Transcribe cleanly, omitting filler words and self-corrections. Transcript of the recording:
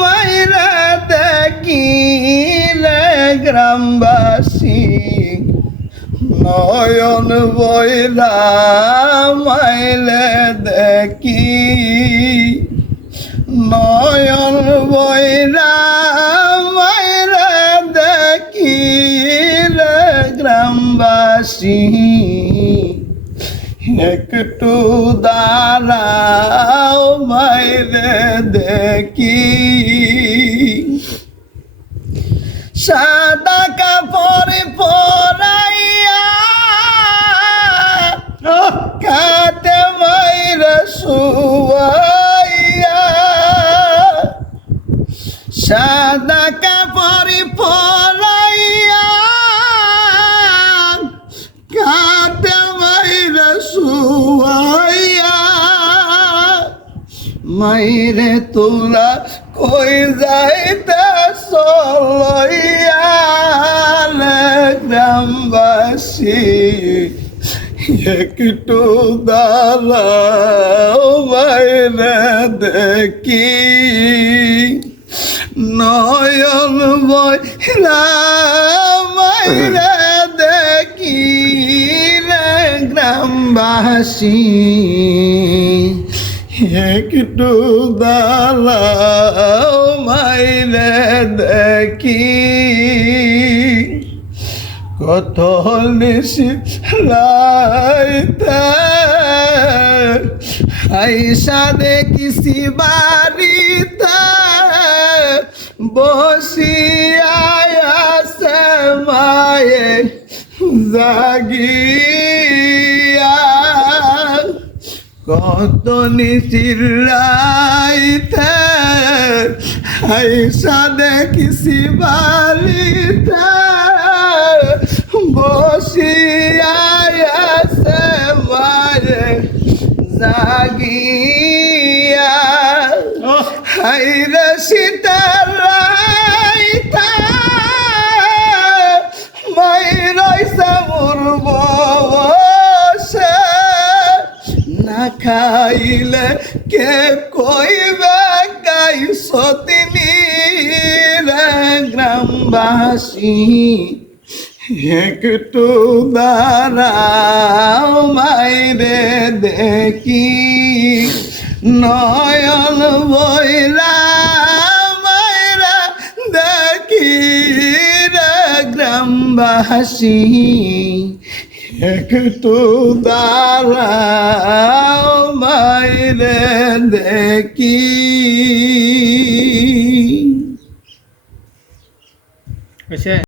মাইরা দেখিলে গ্রামবাসী নয়ন বইলা মাইলে দেখি নয়ন বইলা মাইরা দেখিলে গ্রামবাসী একটু দাঁড়াও মাইরে দেখি সাদা কাপড় পরাইয়া কাটে মাইরে শুয়াইয়া সাদা কাপড় পরাইয়া কাটে মাইরে শুয়াইয়া মাইরে তোরা কই যাইতে চলইয়া গ্রামবাসী একটু দাঁড়াও মাইরে দেখি নয়ন বইলা মাইরে দেখি গ্রামবাসী একটু দাঁড়াও মাইরে দেখি কত নিশি রাইতে আইসা দেখিছি বাড়িতে বসিয়া আছে মায়ে জাগিয়া কত নিশির রাইতে আইসা দেখিছি বাড়িতে বসিয়া আছে মায়ে জাগিয়া হাইরে সীতার রাইতা মাইরাইসা মরব বসে না খাইলে কে কইবে গাইছ তিনি গ্রামবাসী একটু দাঁড়াও মাইরে দেখি নয়ন বইলা মাইরা দেখি গ্রামবাসী একটু দাঁড়াও মাইরে দেখি।